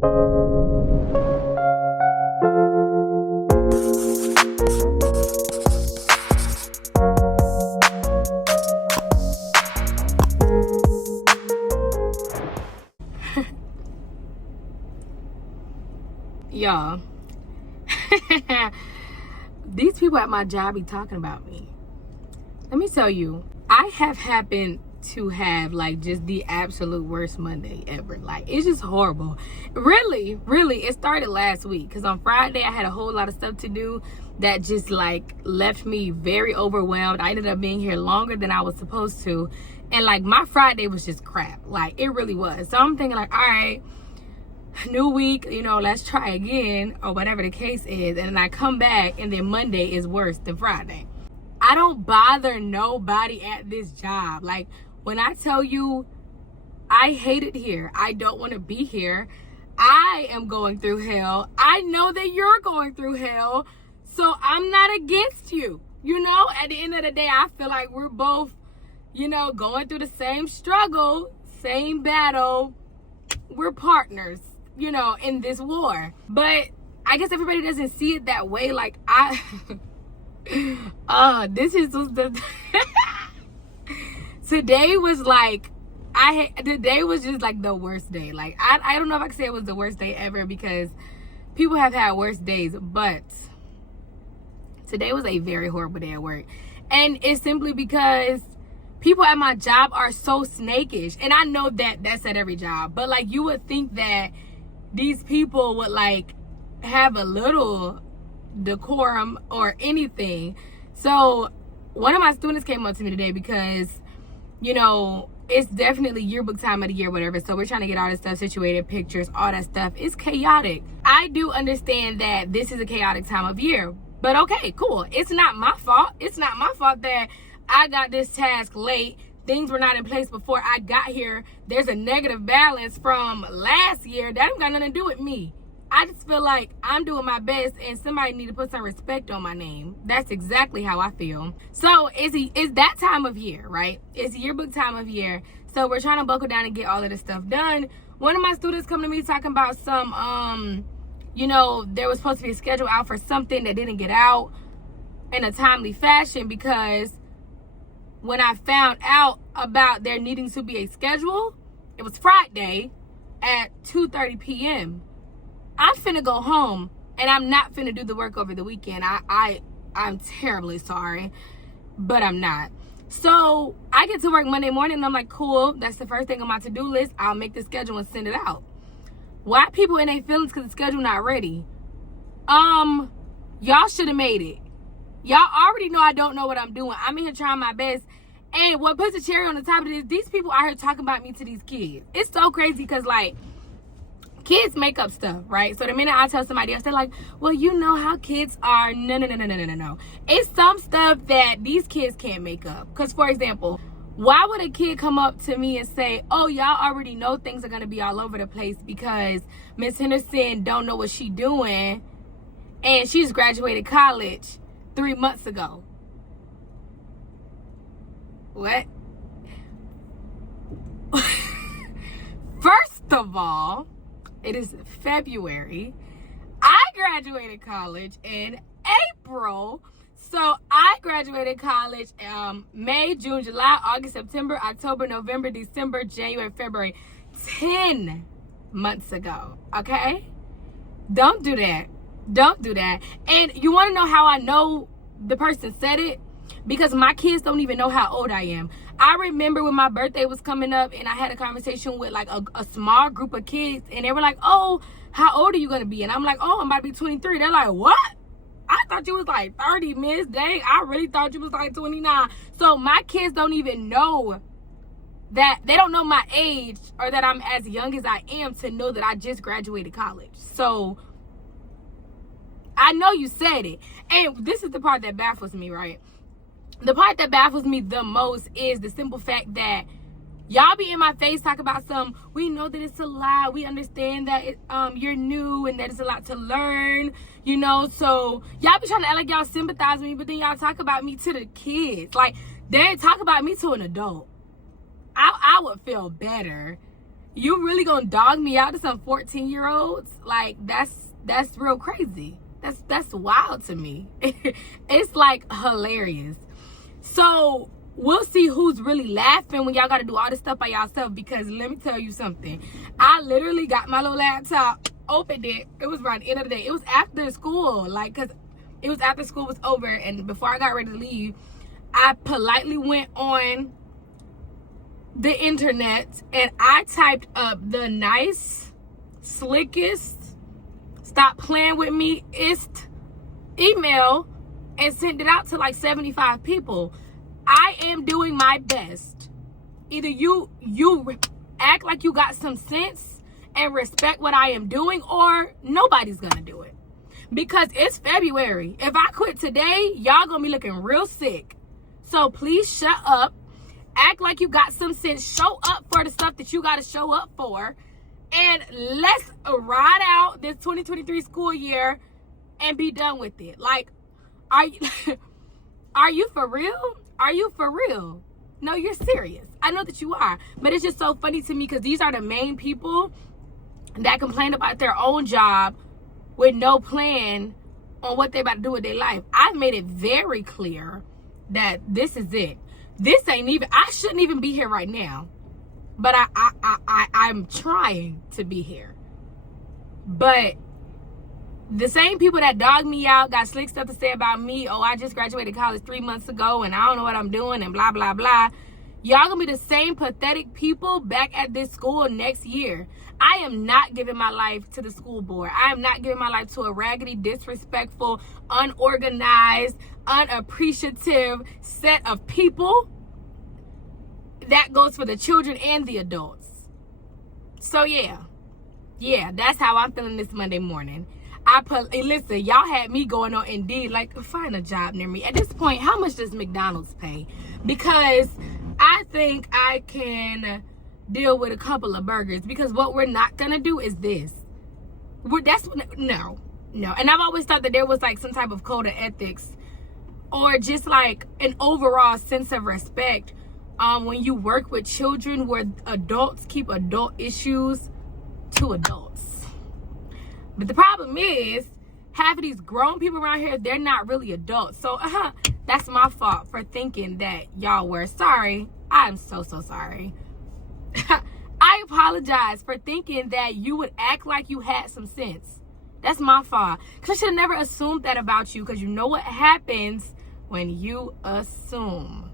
Y'all, these people at my job be talking about me. Let me tell you, I have happened to have like just the absolute worst Monday ever. Like, it's just horrible. Really, it started last week because on Friday I had a whole lot of stuff to do that just like left me very overwhelmed. I ended up being here longer than I was supposed to, and like my Friday was just crap. Like, it really was. So I'm thinking like, all right, new week, you know, let's try again, or whatever the case is. And then I come back and then Monday is worse than Friday. I don't bother nobody at this job. Like, when I tell you I hate it here, I don't want to be here, I am going through hell. I know that you're going through hell, so I'm not against you. You know, at the end of the day, I feel like we're both, you know, going through the same struggle, same battle. We're partners, you know, in this war. But I guess everybody doesn't see it that way. Like, this is the today was like, today was just like the worst day. Like, I don't know if I can say it was the worst day ever, because people have had worse days, but today was a very horrible day at work. And it's simply because people at my job are so snakish. And I know that that's at every job, but like, you would think that these people would like have a little decorum or anything. So one of my students came up to me today because, you know, it's definitely yearbook time of the year, whatever. So we're trying to get all this stuff situated, pictures, all that stuff. It's chaotic. I do understand that this is a chaotic time of year, but okay, cool. It's not my fault. It's not my fault that I got this task late. Things were not in place before I got here. There's a negative balance from last year. That ain't got nothing to do with me. I just feel like I'm doing my best and somebody need to put some respect on my name. That's exactly how I feel. So it's that time of year, right? It's yearbook time of year. So we're trying to buckle down and get all of this stuff done. One of my students come to me talking about some, you know, there was supposed to be a schedule out for something that didn't get out in a timely fashion, because when I found out about there needing to be a schedule, it was Friday at 2:30 p.m. I'm finna go home and I'm not finna do the work over the weekend. I'm terribly sorry, but I'm not. So I get to work Monday morning and I'm like, cool, that's the first thing on my to-do list. I'll make the schedule and send it out. Why people in their feelings because the schedule not ready? Y'all should have made it. Y'all already know I don't know what I'm doing. I'm in here trying my best. And what puts the cherry on the top of this, these people out here talking about me to these kids. It's so crazy because, like, kids make up stuff, right? So the minute I tell somebody else, they're like, well, you know how kids are. No. It's some stuff that these kids can't make up. Because, for example, why would a kid come up to me and say, oh, y'all already know things are going to be all over the place because Miss Henderson don't know what she doing and she just graduated college 3 months ago? What? First of all, it is February. I graduated college in April. So I graduated college May, June, July, August, September, October, November, December, January, February. 10 months ago, okay? Don't do that. Don't do that. And you want to know how I know the person said it? Because my kids don't even know how old I am. I remember when my birthday was coming up and I had a conversation with like a small group of kids and they were like, oh, how old are you going to be? And I'm like, oh, I'm about to be 23. They're like, what? I thought you was like 30, miss. Dang, I really thought you was like 29. So my kids don't even know that. They don't know my age or that I'm as young as I am to know that I just graduated college. So I know you said it. And this is the part that baffles me, right? The part that baffles me the most is the simple fact that y'all be in my face talk about we know that it's a lot. We understand that you're new and that it's a lot to learn, you know. So y'all be trying to act like y'all sympathize with me, but then y'all talk about me to the kids. Like, they talk about me to an adult. I would feel better, You really gonna dog me out to some 14-year-olds? Like, that's real crazy. That's wild to me. It's like hilarious. So we'll see who's really laughing when y'all gotta do all this stuff by yourself, because let me tell you something. I literally got my little laptop, opened it. It was around the end of the day. It was after school, like, cause it was after school was over, and before I got ready to leave, I politely went on the internet and I typed up the nice, slickest, stop playing with me email and sent it out to like 75 people. I am doing my best. Either you act like you got some sense and respect what I am doing, or nobody's gonna do it. Because it's February. If I quit today, y'all gonna be looking real sick. So please shut up. Act like you got some sense. Show up for the stuff that you gotta show up for. And let's ride out this 2023 school year and be done with it. Like, are you for real? Are you for real? No, you're serious. I know that you are. But it's just so funny to me because these are the main people that complain about their own job with no plan on what they're about to do with their life. I've made it very clear that this is it. This ain't even, I shouldn't even be here right now. But I'm trying to be here. But the same people that dog me out, got slick stuff to say about me. Oh, I just graduated college 3 months ago and I don't know what I'm doing and blah, blah, blah. Y'all gonna be the same pathetic people back at this school next year. I am not giving my life to the school board. I am not giving my life to a raggedy, disrespectful, unorganized, unappreciative set of people. That goes for the children and the adults. So yeah, that's how I'm feeling this Monday morning. Listen, y'all had me going on Indeed, like, find a job near me. At this point, how much does McDonald's pay? Because I think I can deal with a couple of burgers, because what we're not gonna do is this. No. And I've always thought that there was like some type of code of ethics or just like an overall sense of respect when you work with children, where adults keep adult issues to adults. But the problem is, half of these grown people around here, they're not really adults. So that's my fault for thinking that y'all were. Sorry. I'm so sorry. I apologize for thinking that you would act like you had some sense. That's my fault. Because I should have never assumed that about you. Because you know what happens when you assume.